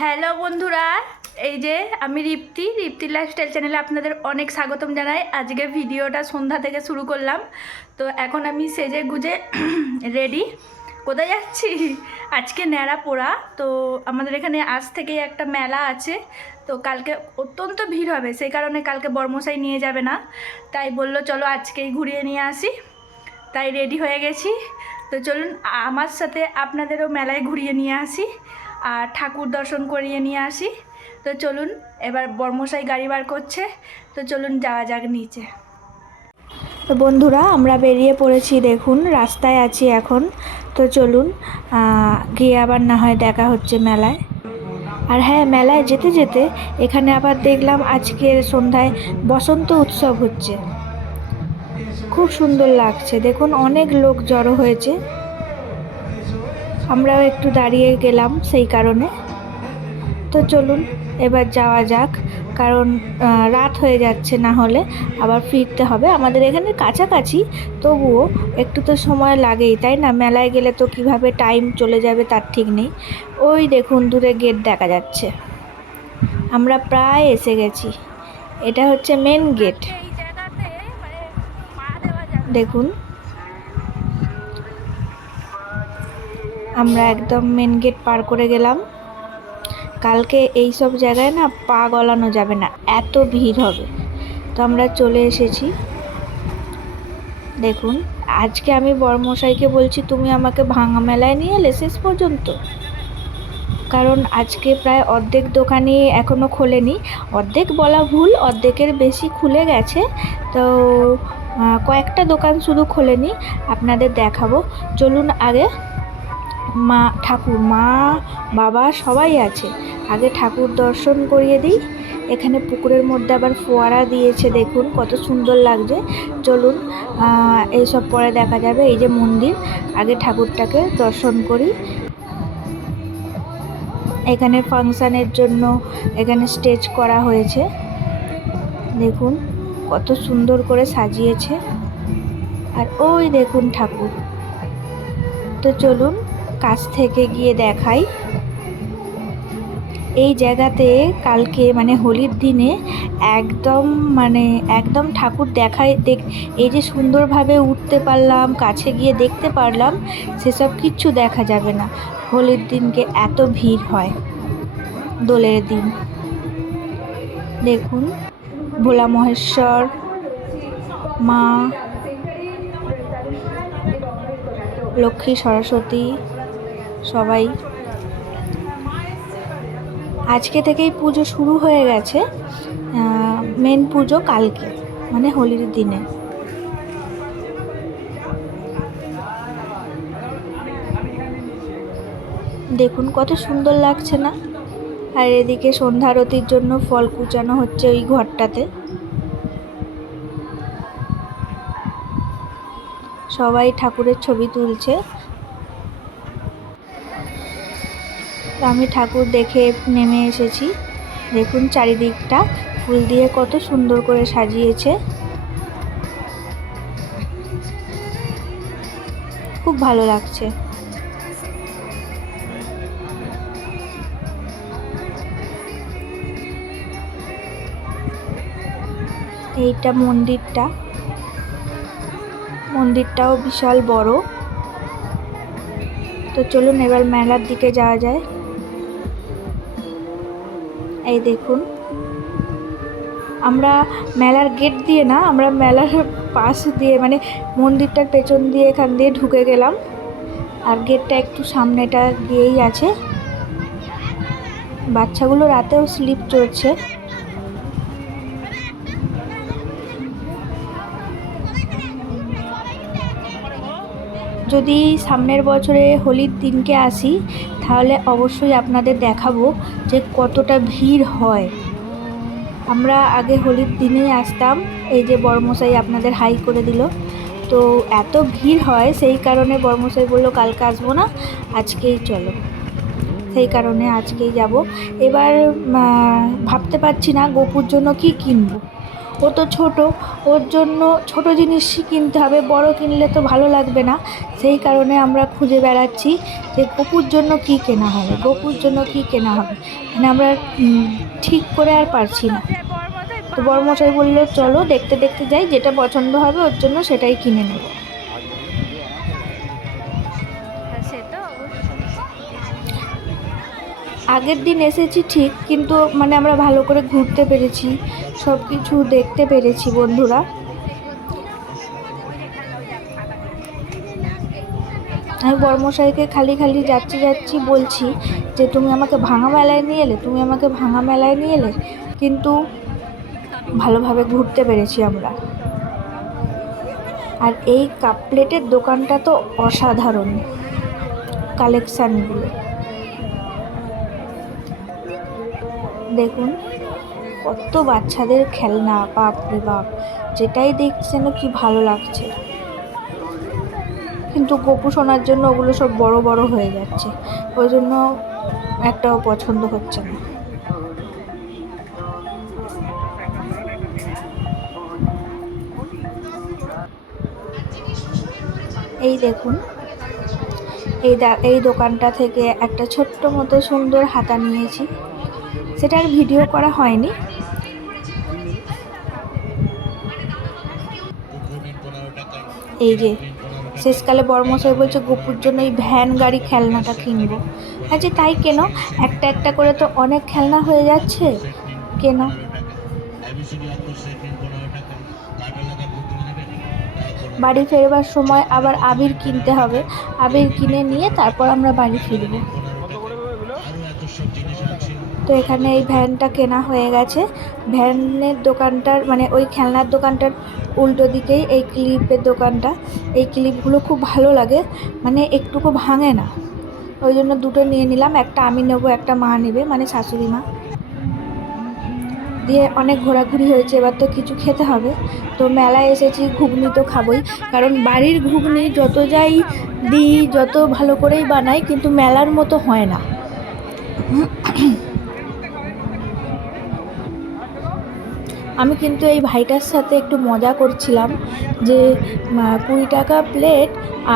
Hello বন্ধুরা, এই যে আমি রিপ্তি লাইফস্টাইল চ্যানেলে আপনাদের অনেক স্বাগতম জানাই। আজকে ভিডিওটা সন্ধ্যা থেকে শুরু করলাম। তো এখন আমি সেজে গুজে রেডি। কোথায় যাচ্ছি? আজকে ন্যাড়া পোড়া। তো আমাদের এখানে আজ থেকেই একটা মেলা আছে। তো কালকে অত্যন্ত ভিড় হবে, সেই কারণে কালকে বর্মশাই নিয়ে যাবে না, তাই বললো চলো আজকেই ঘুরিয়ে নিয়ে আসি। তাই রেডি হয়ে গেছি। তো চলুন আমার সাথে আপনাদেরও মেলায় ঘুরিয়ে নিয়ে আসি আর ঠাকুর দর্শন করিয়ে নিয়ে আসি। তো চলুন, এবার বর্মশাই গাড়ি বার করছে, তো চলুন যাওয়া যাক নিচে। তো বন্ধুরা, আমরা বেরিয়ে পড়েছি, দেখুন রাস্তায় আছি এখন। তো চলুন গিয়ে আবার না হয় দেখা হচ্ছে মেলায়। আর হ্যাঁ, মেলায় যেতে যেতে এখানে আবার দেখলাম আজকের সন্ধ্যায় বসন্ত উৎসব হচ্ছে। খুব সুন্দর লাগছে, দেখুন অনেক লোক জড়ো হয়েছে। আমরাও একটু দাঁড়িয়ে গেলাম সেই কারণে। তো চলুন এবার যাওয়া যাক, কারণ রাত হয়ে যাচ্ছে, না হলে আবার ফিরতে হবে। আমাদের এখানে কাছাকাছি, তবুও একটু তো সময় লাগেই, তাই না? মেলায় গেলে তো কিভাবে টাইম চলে যাবে তার ঠিক নেই। ওই দেখুন দূরে গেট দেখা যাচ্ছে, আমরা প্রায় এসে গেছি। এটা হচ্ছে মেন গেট, দেখুন আমরা একদম মেন গেট পার করে গেলাম। কালকে এই সব জায়গায় না পা গলানো যাবে না, এত ভিড় হবে। তো আমরা চলে এসেছি। দেখুন আজকে আমি বড়মশাইকে বলছি, তুমি আমাকে ভাঙা মেলায় নিয়ে এলে শেষ পর্যন্ত, কারণ আজকে প্রায় অর্ধেক দোকানই এখনও খোলেনি। অর্ধেক বলা ভুল, অর্ধেকের বেশি খুলে গেছে। তো কয়েকটা দোকান শুধু খোলেনি, আপনাদের দেখাবো। চলুন আগে মা বাবা সবাই আছে, আগে ঠাকুর দর্শন করিয়ে দিই। এখানে পুকুরের মধ্যে আবার ফোয়ারা দিয়েছে, দেখুন কত সুন্দর লাগছে। চলুন এইসব পরে দেখা যাবে। এই যে মন্দির, আগে ঠাকুরটাকে দর্শন করি। এখানে ফাংশানের জন্য এখানে স্টেজ করা হয়েছে, দেখুন কত সুন্দর করে সাজিয়েছে। আর ওই দেখুন ঠাকুর। তো চলুন কাছ থেকে গিয়ে দেখাই। এই জায়গাতে কালকে মানে হোলির দিনে একদম ঠাকুর এই যে সুন্দরভাবে উঠতে পারলাম, কাছে গিয়ে দেখতে পারলাম, সেসব কিচ্ছু দেখা যাবে না। হোলির দিনকে এত ভিড় হয় দোলের দিন। দেখুন ভোলা মহেশ্বর, মা লক্ষ্মী, সরস্বতী সবাই। আজকে থেকেই পুজো শুরু হয়ে গেছে, মেন পুজো কালকে মানে হোলির দিনে। দেখুন কত সুন্দর লাগছে না? আর এদিকে সন্ধ্যা আরতির জন্য ফল কুচানো হচ্ছে ওই ঘরটাতে। সবাই ঠাকুরের ছবি তুলছে। আমি ঠাকুর দেখে নেমে এসেছি। দেখুন চারিদিকটা ফুল দিয়ে কত সুন্দর করে সাজিয়েছে, খুব ভালো লাগছে। এইটা মন্দিরটাও বিশাল বড়। তো চলুন এবার মেলার দিকে যাওয়া যায়। এই দেখুন, আমরা মেলার গেট দিয়ে না, আমরা মেলার পাশ দিয়ে মানে মন্দিরটার পেছন দিয়ে এখান দিয়ে ঢুকে গেলাম। আর গেটটা একটু সামনেটা গিয়েই আছে। বাচ্চাগুলো রাতেও স্লিপ চড়ছে। যদি সামনের বছরে হোলির দিনকে আসি, তাহলে অবশ্যই আপনাদের দেখাবো যে কতটা ভিড় হয়। আমরা আগে হোলির দিনেই আসতাম। এই যে বড়মশাই আপনাদের হাই করে দিল। তো এত ভিড় হয়, সেই কারণে বড়মশাই বললো কালকে আসবো না, আজকেই চলো। সেই কারণে আজকেই যাব। এবার ভাবতে পারছি না গোপুর জন্য কি কিনবো। ও তো ছোট, ওর জন্য ছোট জিনিসই কিনতে হবে, বড় কিনলে তো ভালো লাগবে না। সেই কারণে আমরা খুঁজে বেড়াচ্ছি যে গপুর জন্য কি কেনা হবে, গপুর জন্য কি কেনা হবে, মানে আমরা ঠিক করে আর পারছি না। তো বড়মশাই বললো চলো দেখতে দেখতে যাই, যেটা পছন্দ হবে ওর জন্য সেটাই কিনে নেব। আগের দিন এসেছি ঠিক, কিন্তু মানে আমরা ভালো করে ঘুরতে পেরেছি, সব কিছু দেখতে পেরেছি বন্ধুরা। আমি বড়মশাইকে খালি খালি যাচ্ছি বলছি যে তুমি আমাকে ভাঙা মেলায় নিয়ে এলে, তুমি আমাকে ভাঙা মেলায় নিয়ে এলে, কিন্তু ভালোভাবে ঘুরতে পেরেছি আমরা। আর এই কাপ প্লেটের দোকানটা তো অসাধারণ কালেকশানগুলো দেখুন, কত বাচ্চাদের খেলনা, বাপ রে বাপ, যেটাই দেখছি যেন কি ভালো লাগছে। কিন্তু গপু সোনার জন্য ওগুলো সব বড় বড় হয়ে যাচ্ছে, ওই জন্য একটাও পছন্দ হচ্ছে না। এই দেখুন, এই দোকানটা থেকে একটা ছোট্ট মতো সুন্দর হাতা নিয়েছি, সেটার ভিডিও করা হয়নি। এই যে শেষকালে বড়মশাই বলছে গপুর জন্য এই ভ্যান গাড়ি খেলনাটা কিনবো। আচ্ছা তাই কেন, একটা একটা করে তো অনেক খেলনা হয়ে যাচ্ছে, কেন? বাড়ি ফেরবার সময় আবার আবির কিনতে হবে, আবির কিনে নিয়ে তারপর আমরা বাড়ি ফিরব। তো এখানে এই ভ্যানটা কেনা হয়ে গেছে। ভ্যানের দোকানটার মানে ওই খেলনার দোকানটার উল্টো দিকেই এই ক্লিপের দোকানটা। এই ক্লিপগুলো খুব ভালো লাগে, মানে একটুকু ভাঙে না, ওই জন্য দুটো নিয়ে নিলাম। একটা আমি নেবো, একটা মা নেবে, মানে শাশুড়ি মা। দিয়ে অনেক ঘোরাঘুরি হয়েছে, এবার তো কিছু খেতে হবে। তো মেলায় এসেছি, ঘুগনি তো খাবোই, কারণ বাড়ির ঘুগনি যত যাই দিই, যত ভালো করেই বানাই, কিন্তু মেলার মতো হয় না। আমি কিন্তু এই ভাইটার সাথে একটু মজা করছিলাম যে 20 টাকা প্লেট,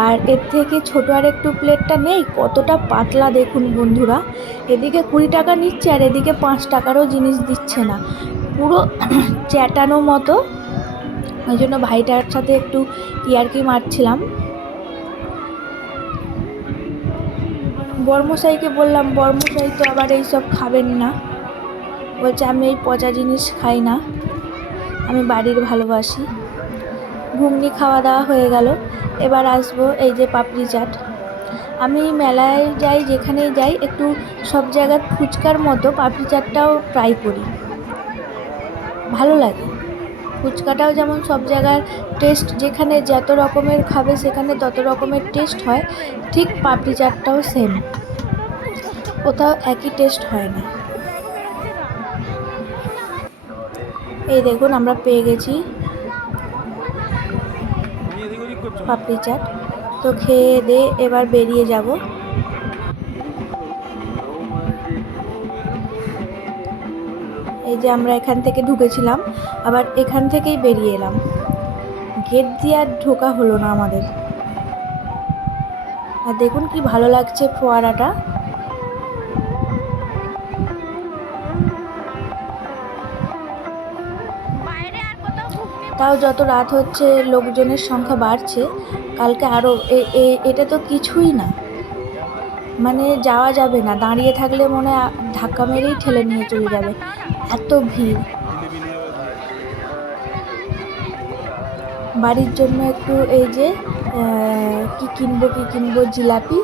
আর এর থেকে ছোটো আর একটু প্লেটটা নেই, কতটা পাতলা দেখুন বন্ধুরা। এদিকে 20 টাকা নিচ্ছে আর এদিকে 5 টাকারও জিনিস দিচ্ছে না, পুরো চ্যাটানো মতো। ওই জন্য ভাইটার সাথে একটু ইয়ার্কি মারছিলাম। বড়মশাইকে বললাম, বড়মশাই তো আবার এইসব খাবেন না, বলছে আমি এই পচা জিনিস খাই না, আমি বাড়ির ভালোবাসি। ঘুগনি খাওয়া দাওয়া হয়ে গেল, এবার আসবো এই যে পাপড়ি চাট। আমি মেলায় যাই, যেখানেই যাই, একটু সব জায়গার ফুচকার মতো পাপড়ি চাটটাও ট্রাই করি, ভালো লাগে। ফুচকাটাও যেমন সব জায়গার টেস্ট, যেখানে যত রকমের খাবে সেখানে তত রকমের টেস্ট হয়, ঠিক পাপড়ি চাটটাও সেম, কোথাও একই টেস্ট হয় না। এই দেখুন আমরা পেয়ে গেছি পাপড়ি চাট। তো খেয়ে দিয়ে এবার বেরিয়ে যাব। এই যে আমরা এখান থেকে ঢুকেছিলাম, আবার এখান থেকেই বেরিয়ে এলাম, গেট দিয়ে আর ঢোকা হলো না আমাদের। আর দেখুন কি ভালো লাগছে ফোয়ারাটা। তাও যত রাত হচ্ছে লোকজনের সংখ্যা বাড়ছে, কালকে আরও। এটা তো কিছুই না, মানে যাওয়া যাবে না, দাঁড়িয়ে থাকলে মনে হয় ধাক্কা মেরেই ঠেলে নিয়ে চলে যাবে, এত ভিড়। বাড়ির জন্য একটু এই যে কি কিনবো জিলাপি,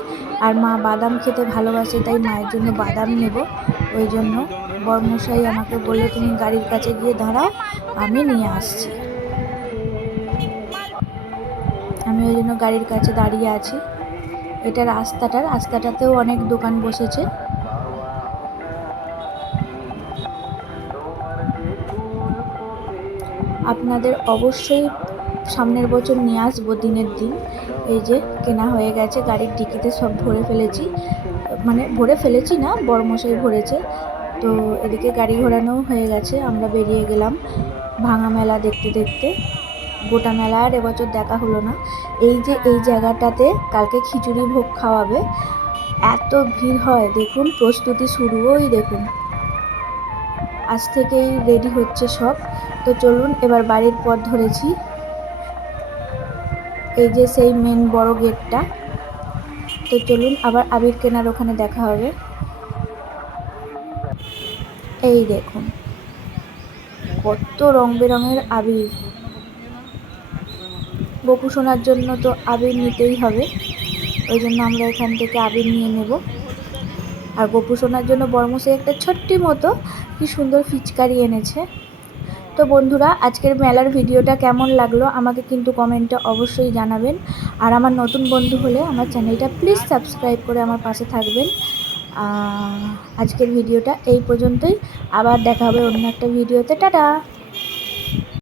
আর মা বাদাম খেতে ভালোবাসে, তাই মায়ের জন্য বাদাম নেব। ওই জন্য বড়মশাই আমাকে বললো তুমি গাড়ির কাছে গিয়ে দাঁড়াও, আমি নিয়ে আসছি। আমি ওই জন্য গাড়ির কাছে দাঁড়িয়ে আছি। এটা রাস্তাটাতেও অনেক দোকান বসেছে। আপনাদের অবশ্যই সামনের বছর নিয়ে আসবো দিনের দিন। এই যে কেনা হয়ে গেছে, গাড়ির ডিকিতে সব ভরে ফেলেছি, মানে ভরে ফেলেছি না, বড়মশাই ভরেছে। তো এদিকে গাড়ি ঘোরানোও হয়ে গেছে, আমরা বেরিয়ে গেলাম। ভাঙা মেলা দেখতে দেখতে। গোটা মেলা আর এবছর দেখা হলো না। এই যে এই জায়গাটাতে কালকে খিচুড়ি ভোগ খাওয়াবে, এত ভিড় হয় দেখুন, প্রস্তুতি শুরু। ওই দেখুন আজ থেকেই রেডি হচ্ছে সব। তো চলুন এবার বাড়ির পথ ধরেছি। এই যে সেই মেন বড় গেটটা। তো চলুন আবার আবির কেনার ওখানে দেখা হবে। এই দেখুন কত রং বেরঙের আবির। গোপু সোনার জন্য তো আবির নিতেই হবে, ওই জন্য আমরা এখান থেকে আবির নিয়ে নেব। আর গোপু সোনার জন্য বড়মশাই একটা ছোট্টি মতো কি সুন্দর ফিচকারি এনেছে। তো বন্ধুরা, আজকের মেলার ভিডিওটা কেমন লাগলো আমাকে কিন্তু কমেন্টে অবশ্যই জানাবেন। আর আমার নতুন বন্ধু হলে আমার চ্যানেলটা প্লিজ সাবস্ক্রাইব করে আমার পাশে থাকবেন। আজকের ভিডিওটা এই পর্যন্তই, আবার দেখা হবে অন্য একটা ভিডিওতে। টাটা।